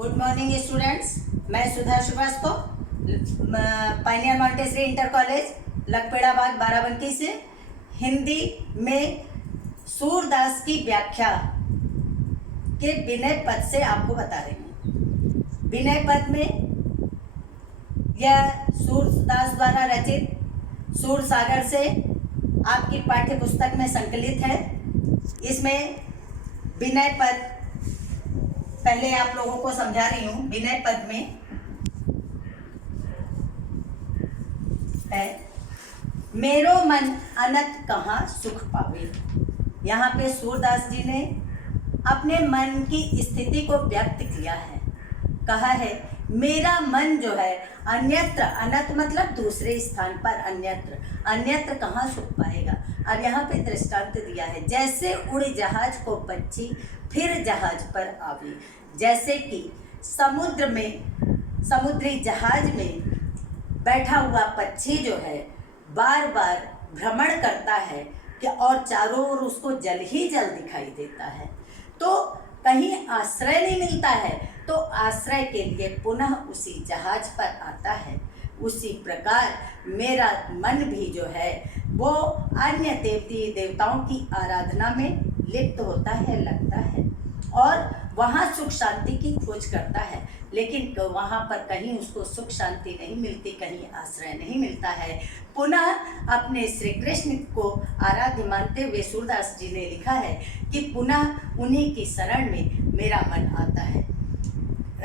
Good morning students. मैं Sudha Srivastava, pioneer Montessori inter college Lakhpeda Bagh Barabanki से हिंदी में सूरदास की व्याख्या के विनय पद से आपको बता रही हूँ। विनय पद में यह सूरदास द्वारा रचित सूर सागर से आपकी पाठ्य पुस्तक में संकलित है। इसमें विनय पद पहले आप लोगों को समझा रही हूँ। विनय पद में है मेरो मन अनत कहाँ सुख पावे। यहाँ पे सूरदास जी ने अपने मन की स्थिति को व्यक्त किया है। कहा है मेरा मन जो है अन्यत्र, अनत मतलब दूसरे स्थान पर, अन्यत्र कहाँ सुख पाएगा। अब यहाँ पे दृष्टांत दिया है, जैसे उड़ जहाज को पक्षी फिर जहाज पर आवे। जैसे कि समुद्र में, समुद्री जहाज में बैठा हुआ पक्षी जो है बार बार भ्रमण करता है कि और चारों ओर उसको जल ही जल दिखाई देता है, तो कहीं आश्रय नहीं मिलता है, तो आश्रय के लिए पुनः उसी जहाज पर आता है। उसी प्रकार मेरा मन भी जो है वो अन्य देवती देवताओं की आराधना में लिप्त होता है, लगता है, और वहाँ सुख शांति की खोज करता है, लेकिन वहाँ पर कहीं उसको सुख शांति नहीं मिलती, कहीं आश्रय नहीं मिलता है। पुनः अपने श्री कृष्ण को आराध्य मानते हुए सूरदास जी ने लिखा है कि पुनः उन्हीं की शरण में मेरा मन आता है।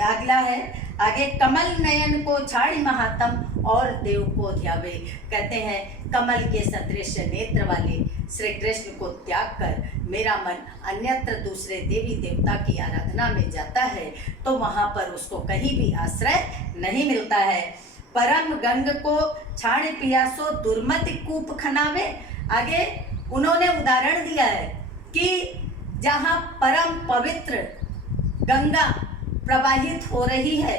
अगला है आगे, कमल नयन को छाड़ी महात्म और देव को ध्यावे। कहते हैं कमल के सदृश नेत्र वाले श्री कृष्ण को त्याग कर मेरा मन अन्यत्र दूसरे देवी देवता की आराधना में जाता है, तो वहाँ पर उसको कहीं भी आश्रय नहीं मिलता है। परम गंग को छाड़ पियासो दुर्मति कूप खनावे। आगे उन्होंने उदाहरण दिया है कि जहाँ परम पवित्र गंगा प्रवाहित हो रही है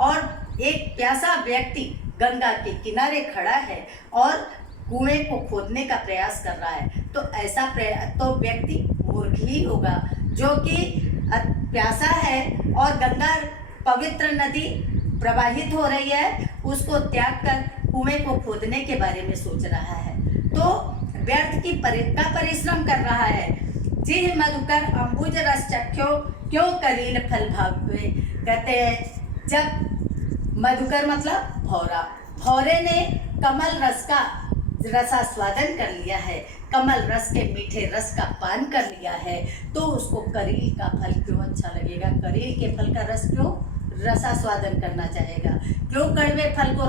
और एक प्यासा व्यक्ति गंगा के किनारे खड़ा है और कुएं को खोदने का प्रयास कर रहा है, तो ऐसा तो व्यक्ति मूर्ख ही होगा जो कि प्यासा है और गंगा पवित्र नदी प्रवाहित हो रही है, उसको त्याग कर कुएं को खोदने के बारे में सोच रहा है, तो व्यर्थ की का परिश्रम कर रहा है। जी मधुकर अंबुज रस चख्यो क्यों करील फल भावे। कहते हैं जब मधुकर मतलब भौरा, भौरे ने कमल रस का रसास्वादन कर लिया है, कमल रस के मीठे रस का पान कर लिया है, तो उसको करील का फल क्यों अच्छा लगेगा, करील के फल का रस क्यों रसास्वादन करना चाहेगा, क्यों कड़वे फल को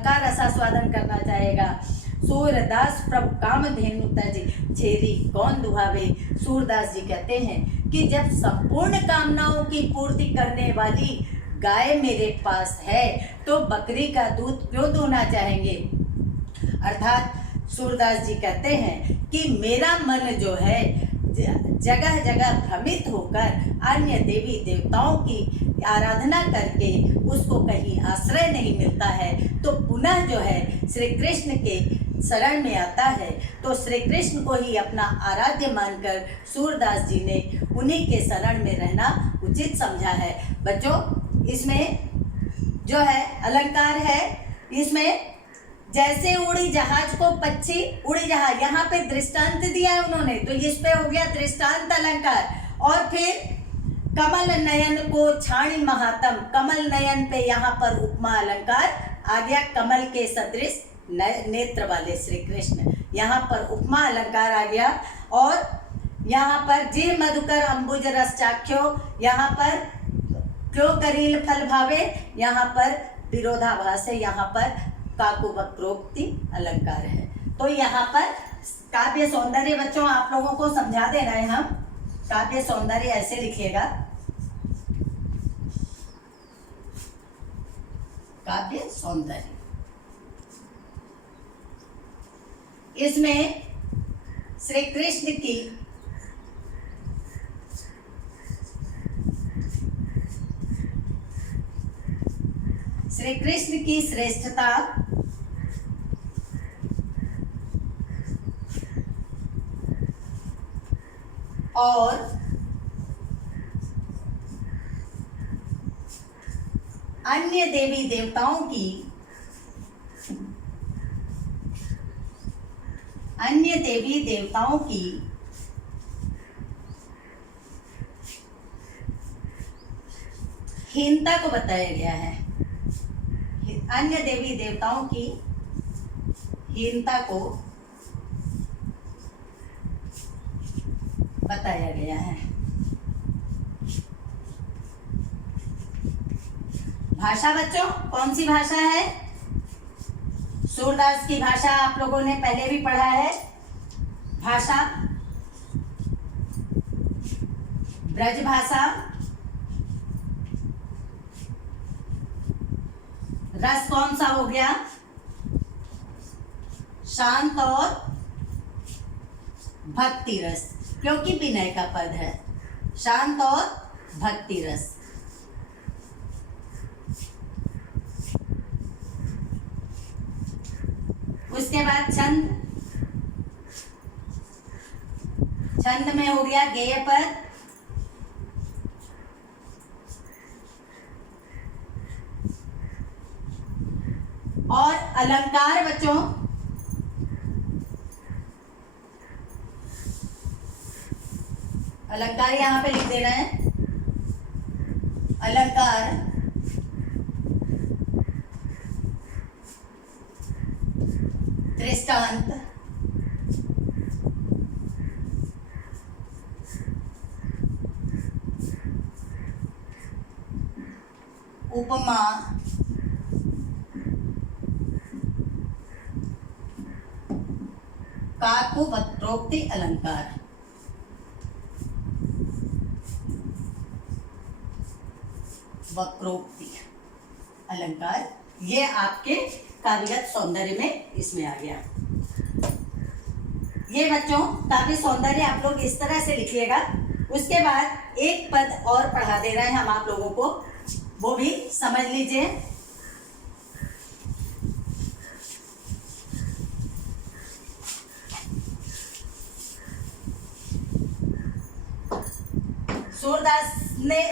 का रसास्वादन करना चाहेगा। सूरदास प्रभु काम धेनु तज छेरी कौन दुहावे। सूरदास जी कहते हैं कि जब संपूर्ण कामनाओं की पूर्ति करने वाली गाय मेरे पास है, तो बकरी का दूध क्यों दूहना चाहेंगे। अर्थात सूरदास जी कहते हैं कि मेरा मन जो है जगह जगह भ्रमित होकर अन्य देवी देवताओं की आराधना करके उसको कहीं आश्रय नहीं मिलता है, तो पुनः जो है श्री कृष्ण के शरण में आता है, तो श्री कृष्ण को ही अपना आराध्य मानकर सूरदास जी ने उन्हीं के शरण में रहना उचित समझा है। बच्चों, इसमें जो है अलंकार है, इसमें जैसे उड़ी जहाज को पक्षी, उड़ी जहाज, यहाँ पे दृष्टांत दिया है उन्होंने, तो इस पे हो गया दृष्टांत अलंकार। और फिर कमल नयन को छाणी महात्म, कमल नयन पे यहाँ पर उपमा अलंकार आ गया, कमल के सदृश नेत्र वाले श्री कृष्ण, यहाँ पर उपमा अलंकार आ गया। और यहाँ पर जी मधुकर अंबुज रस चाख्यो, यहाँ पर क्यों करील फल भावे, यहाँ पर विरोधाभास है, यहाँ पर काकु वक्रोक्ति अलंकार है। तो यहाँ पर काव्य सौंदर्य बच्चों आप लोगों को समझा दे रहे हैं हम। काव्य सौंदर्य ऐसे लिखिएगा, काव्य सौंदर्य। इसमें श्री कृष्ण की श्रेष्ठता और अन्य देवी देवताओं की हीनता को बताया गया है। अन्य देवी देवताओं की हीनता को बताया गया है। भाषा बच्चों कौन सी भाषा है? सूरदास की भाषा आप लोगों ने पहले भी पढ़ा है। भाषा ब्रज भाषा, रस कौन सा हो गया? शांत और भक्ति रस, क्योंकि विनय का पद है। शांत और भक्ति रस। उसके बाद छंद, छंद में हो गया गेय पद, और अलंकार बच्चों अलंकार यहां पे लिख देना है। अलंकार दृष्टांत, उपमा, काकु वक्रोक्ति अलंकार। वक्रोक्ति अलंकार ये आपके काव्यगत सौंदर्य में इसमें आ गया। ये बच्चों काव्य सौंदर्य आप लोग इस तरह से लिखिएगा। उसके बाद एक पद और पढ़ा दे रहे हैं हम आप लोगों को, वो भी समझ लीजिए।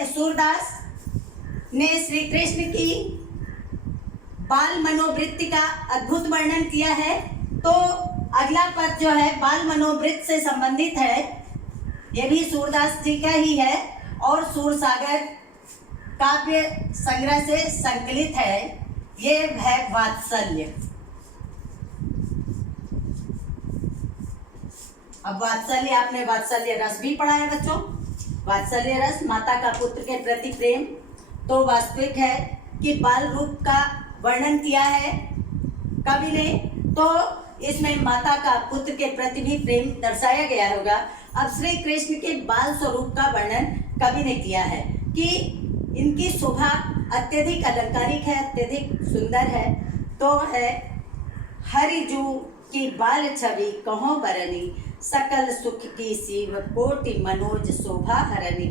सूरदास ने श्री कृष्ण की बाल मनोवृत्ति का अद्भुत वर्णन किया है। तो अगला पद जो है बाल मनोवृत्ति से संबंधित है, ये भी सूरदास जी का ही है और सूरसागर काव्य संग्रह से संकलित है। ये है वात्सल्य। अब वात्सल्य आपने वात्सल्य रस भी पढ़ा है बच्चों। वात्सल्य रस माता का पुत्र के प्रति प्रेम तो वास्तविक है कि बाल रूप का वर्णन किया है कवि ने, तो इसमें माता का पुत्र के प्रति भी प्रेम दर्शाया गया होगा। अब श्री कृष्ण के बाल स्वरूप का वर्णन कवि ने किया है कि इनकी शोभा अत्यधिक अलंकारिक है, अत्यधिक सुंदर है। तो है हरिजू की बाल छवि कहो बरनी, सकल सुख की सीव कोटि मनोज शोभा हरनी,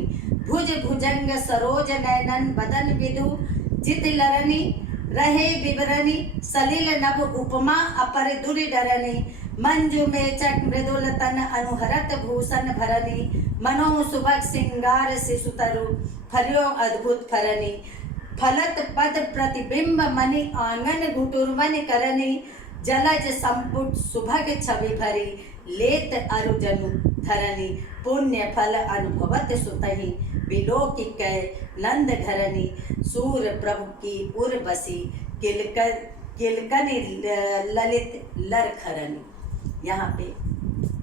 भुज भुजंग सरोज नयनन बदन विदु जित लरनी, रहे विवरणी सलिल नभ उपमा अपर दुरि डरनी, मंजु मेचक मृदुल तन अनुहरत भूषण भरनी, मनो सुभग सिंगार शिशुतरु फर्यो अद्भुत फरनी, फलत पद प्रतिबिंब मणि आंगन घुटुरवन करनी, जलज संपुट सुभग छवि भरी लेत अरुजनु धरनी, पुण्य फल अनुभवत सुतहि विलोक कै नंद घरनी, सूर प्रभु की उर्वशी किलकनि ललित लर खरनी। यहाँ पे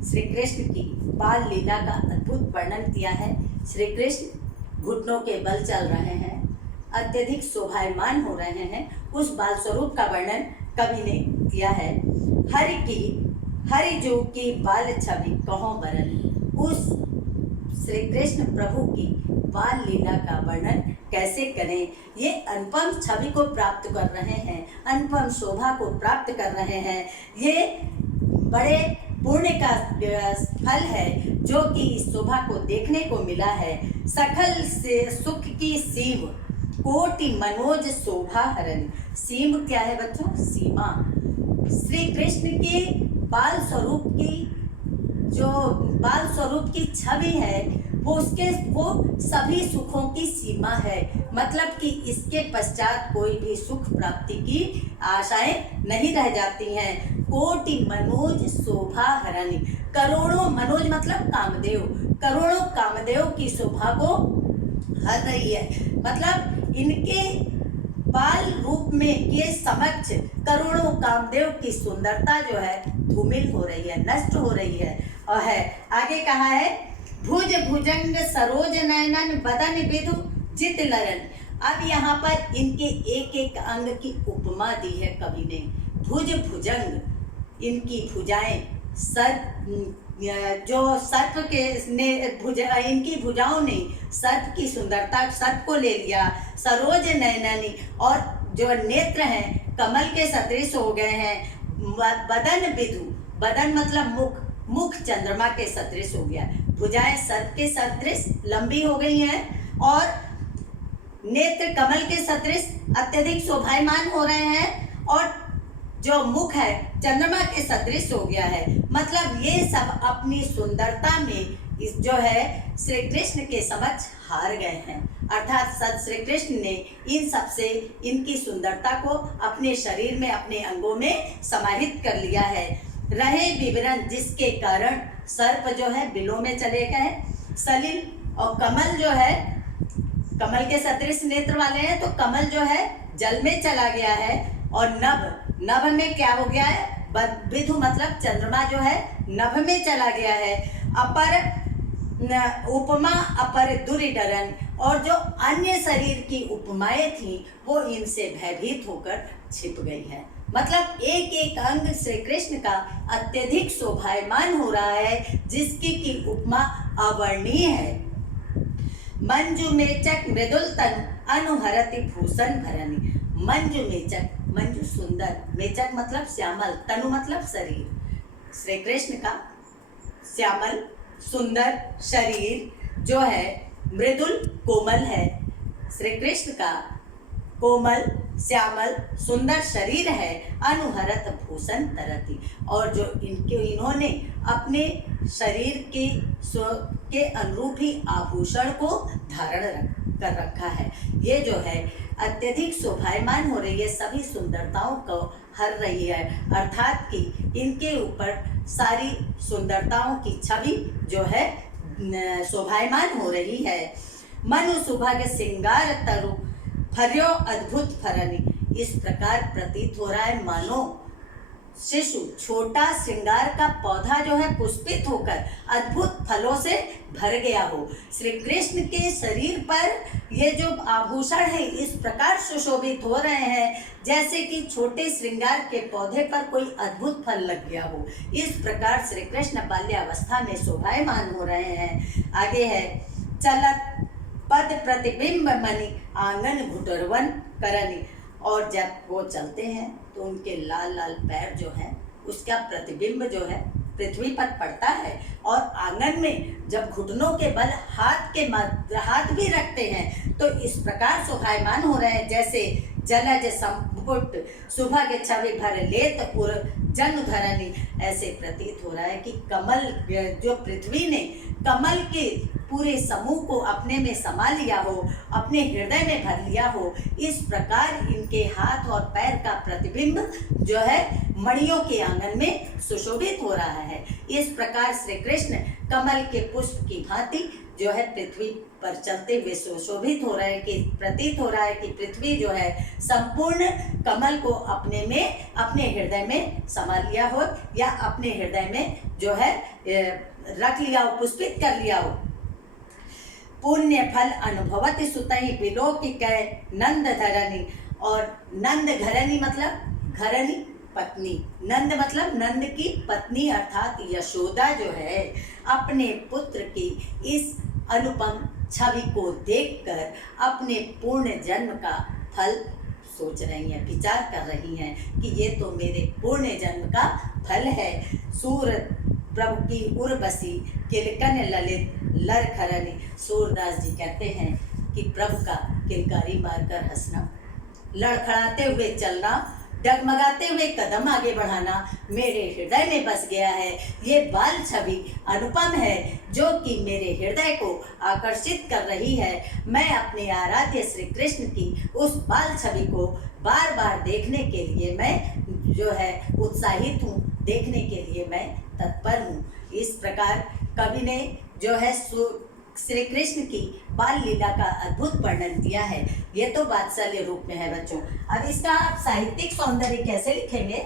श्री कृष्ण की बाल लीला का अद्भुत वर्णन किया है। श्री कृष्ण घुटनों के बल चल रहे हैं, अत्यधिक शोभायमान हो रहे हैं, उस बाल स्वरूप का वर्णन कवि ने किया है। हरिजू की बाल छवि कहो बरनी, उस श्री कृष्ण प्रभु की बाल लीला का वर्णन कैसे करें। ये अनुपम छवि को प्राप्त कर रहे हैं, अनुपम शोभा को प्राप्त कर रहे हैं। ये बड़े पुण्य का फल है जो कि इस शोभा को देखने को मिला है। सकल से सुख की सीम कोटि मनोज शोभा हरण। सीम क्या है बच्चों? सीमा। श्री कृष्ण की बाल स्वरूप की जो बाल स्वरूप की छवि है वो सभी सुखों की सीमा है, मतलब कि इसके पश्चात कोई भी सुख प्राप्ति की आशाएं नहीं रह जाती हैं। कोटि मनोज शोभा हरणी, करोड़ों मनोज मतलब कामदेव, करोड़ों कामदेव की शोभा को हर रही है, मतलब इनके बाल रूप में के समक्ष करोड़ों कामदेव की सुंदरता जो है धूमिल हो रही है, नष्ट हो रही है। और है आगे कहा है, भुज भुजंग सरोज नयनन बदन विधु जित लरन। अब यहाँ पर इनके एक एक अंग की उपमा दी है कवि ने। भुज भुजंग, इनकी भुजाएं, सर्प जो सर्प के ने इनकी भुजाओं ने सर्प की सुंदरता, सर्प को ले लिया। सरोज नयननी, और जो नेत्र हैं कमल के सदृश हो गए हैं। बदन विधु, बदन मतलब मुख, मुख चंद्रमा के सदृश हो गया। भुजाएं सर्प के सदृश लंबी हो गई हैं और नेत्र कमल के सदृश अत्यधिक शोभायमान हो रहे हैं, और जो मुख है चंद्रमा के सदृश हो गया है। मतलब ये सब अपनी सुंदरता में जो है श्री कृष्ण के समक्ष हार गए हैं, अर्थात सद श्री कृष्ण ने इन सब से इनकी सुंदरता को अपने शरीर में, अपने अंगों में समाहित कर लिया है। रहे विवरण जिसके कारण सर्प जो है बिलों में चले गए, सलिल और कमल जो है कमल के सदृश नेत्र वाले हैं, तो कमल जो है जल में चला गया है। और नभ, नभ में क्या हो गया है, विधु मतलब चंद्रमा जो है नभ में चला गया है। अपर उपमा अपर दुर्डरन, और जो अन्य शरीर की उपमाएं थी वो इनसे भयभीत होकर छिप गई है। मतलब एक एक अंग श्री कृष्ण का अत्यधिक शोभायमान हो रहा है, जिसकी की उपमा अवर्णीय है। मंजु मेचक मृदुल तनु अनुहरति भूषण भरणी। मंजु मेचक, मंजु सुंदर, मेचक मतलब श्यामल, तनु मतलब शरीर। श्री कृष्ण का श्यामल सुंदर शरीर जो है मृदुल कोमल है। श्री कृष्ण का कोमल श्यामल सुंदर शरीर है। अनुहरत भूषण तरती, और जो इन्होंने अपने शरीर के अनुरूप ही आभूषण को धारण कर रखा है। ये जो है अत्यधिक शोभायमान हो रही है, सभी सुंदरताओं को हर रही है, अर्थात कि इनके ऊपर सारी सुंदरताओं की छवि जो है शोभायमान हो रही है। मनु सुभग श्रृंगार तरु फर्यो अद्भुत फरनी। इस प्रकार प्रतीत हो रहा है मानो शिशु, छोटा श्रृंगार का पौधा जो है पुष्पित होकर अद्भुत फलों से भर गया हो। श्री कृष्ण के शरीर पर ये जो आभूषण है इस प्रकार सुशोभित हो रहे हैं जैसे कि छोटे श्रृंगार के पौधे पर कोई अद्भुत फल लग गया हो। इस प्रकार श्री कृष्ण बाल्यावस्था में शोभायमान हो रहे हैं। आगे है, चलत पद प्रतिबिंब मणि आंगन घुटरवन करनी। और जब वो चलते हैं तो उनके लाल लाल पैर जो हैं उसका प्रतिबिंब जो है पृथ्वी पर पड़ता है, और आंगन में जब घुटनों के बल हाथ भी रखते हैं तो इस प्रकार शोभायमान हो रहे हैं जैसे जलज संपुट सुभग छवि भर लेत उर जन धरनी। ऐसे प्रतीत हो रहा है कि कमल जो पृथ्वी ने कमल के पूरे समूह को अपने में समा लिया हो, अपने हृदय में भर लिया हो। इस प्रकार इनके हाथ और पैर का प्रतिबिंब जो है मणियों के आंगन में सुशोभित हो रहा है। इस प्रकार श्री कृष्ण कमल के पुष्प की भांति जो है पृथ्वी पर चलते हुए सुशोभित हो रहे हैं, कि प्रतीत हो रहा है कि पृथ्वी जो है संपूर्ण कमल को अपने में, अपने हृदय में समा लिया हो, या अपने हृदय में जो है रख लिया हो, पुष्पित कर लिया हो। पुण्य फल अनुभवति सुतहि बिलोकि कै नंद धरनी। और नंद घरनी मतलब घरनी पत्नी, नंद मतलब नंद की पत्नी अर्थात यशोदा जो है अपने पुत्र की इस अनुपम छवि को देखकर अपने पूर्ण जन्म का फल सोच रही हैं, विचार कर रही हैं कि ये तो मेरे पूर्ण जन्म का फल है। सूर प्रभु की उर्वशी किलकन ललित लर खरनी। सूरदास जी कहते हैं कि प्रभु का किलकारी मारकर हंसना, लड़खड़ाते हुए चलना, डगमगाते हुए कदम आगे बढ़ाना मेरे हृदय में बस गया है। ये बाल छवि अनुपम है जो कि मेरे हृदय को आकर्षित कर रही है। मैं अपने आराध्य श्री कृष्ण की उस बाल छवि को बार बार देखने के लिए मैं जो है उत्साहित हूँ, देखने के लिए मैं तत्पर हूँ। इस प्रकार कवि ने जो है श्री कृष्ण की बाल लीला का अद्भुत वर्णन दिया है। ये तो वात्सल्य रूप में है बच्चों। अब इसका आप साहित्यिक सौंदर्य कैसे लिखेंगे,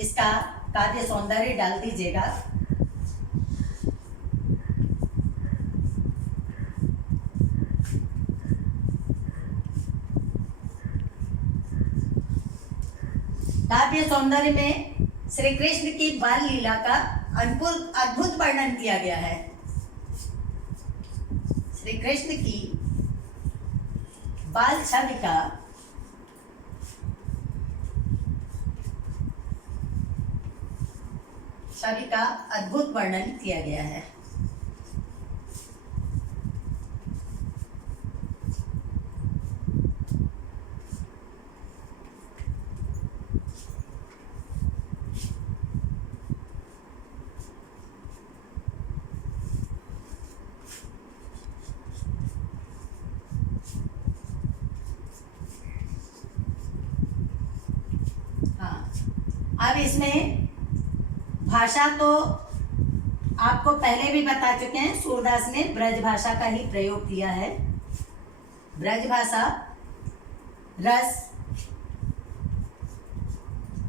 इसका काव्य सौंदर्य डाल दीजिएगा। काव्य सौंदर्य में श्री कृष्ण की बाल लीला का अद्भुत वर्णन किया गया है। श्री कृष्ण की बाल छवि का अद्भुत वर्णन किया गया है। अब इसमें भाषा तो आपको पहले भी बता चुके हैं, सूरदास ने ब्रज भाषा का ही प्रयोग किया है। ब्रज भाषा, रस।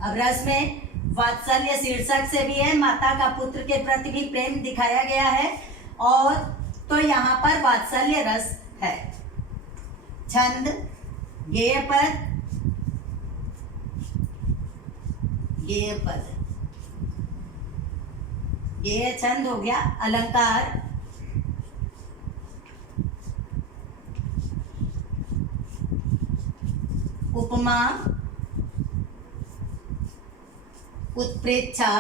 अब रस में वात्सल्य शीर्षक से भी है, माता का पुत्र के प्रति भी प्रेम दिखाया गया है, और तो यहाँ पर वात्सल्य रस है। छंद, गेय पद, गेय पद, गेय छंद हो गया। अलंकार, उपमा, उत्प्रेक्षा,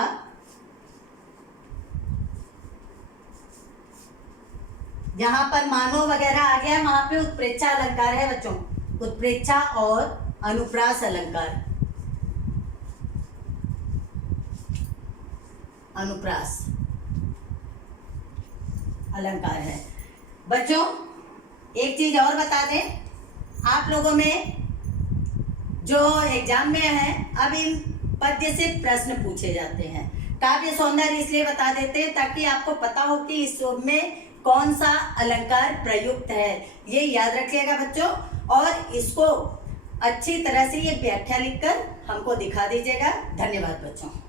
जहां पर मानो वगैरह आ गया वहां पे उत्प्रेक्षा अलंकार है बच्चों। उत्प्रेक्षा और अनुप्रास अलंकार, अनुप्रास अलंकार है बच्चों। एक चीज और बता दें, आप लोगों में जो एग्जाम में है, अब इन पद्य से प्रश्न पूछे जाते हैं। काव्य सौंदर्य इसलिए बता देते हैं ताकि आपको पता हो कि इसमें कौन सा अलंकार प्रयुक्त है, ये याद रखिएगा बच्चों। और इसको अच्छी तरह से ये व्याख्या लिखकर हमको दिखा दीजिएगा। धन्यवाद बच्चों।